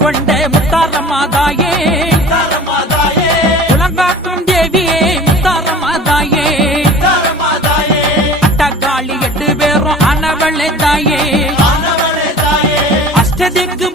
முத்தாரமாதாயே தாரமாதாயே உலங்காக்கும் தேவியே முத்தாரமாதாயே தாரமாதாயே அட்டகாளி எட்டு பேரும் தாயே. ஆனவளே தாயே. அஷ்டதிக்கு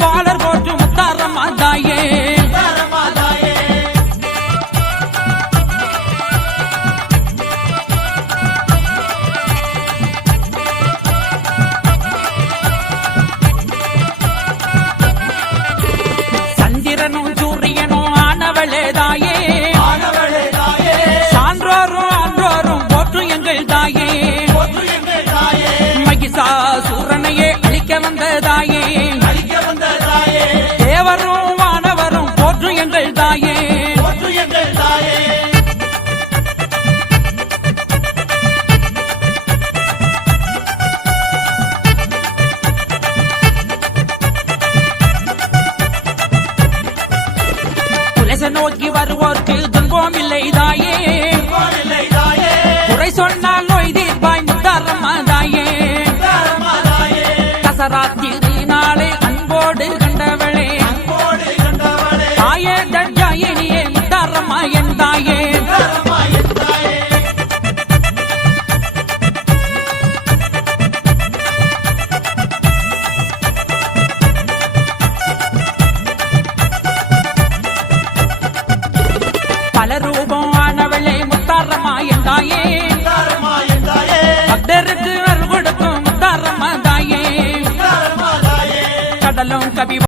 மகிஷாசூரனையே அழிக்க வந்த தாயே அழிக்க வந்த தாயே தேவரும் வானவரும் போற்றும் எங்கள் தாயே. போற்று எங்கள் தாயே. நோக்கி வருவோர்க்கு துன்பம் இல்லை தாயே கசராத்திரி நாளே அன்போடு கண்டவளே. தாயே தஞ்சாயினியே முத்தாரம்மா என் தாயே பல ரூபம் ஆனவளே முத்தாரம்மா என் தாயே தாரமாயே தாயே कभी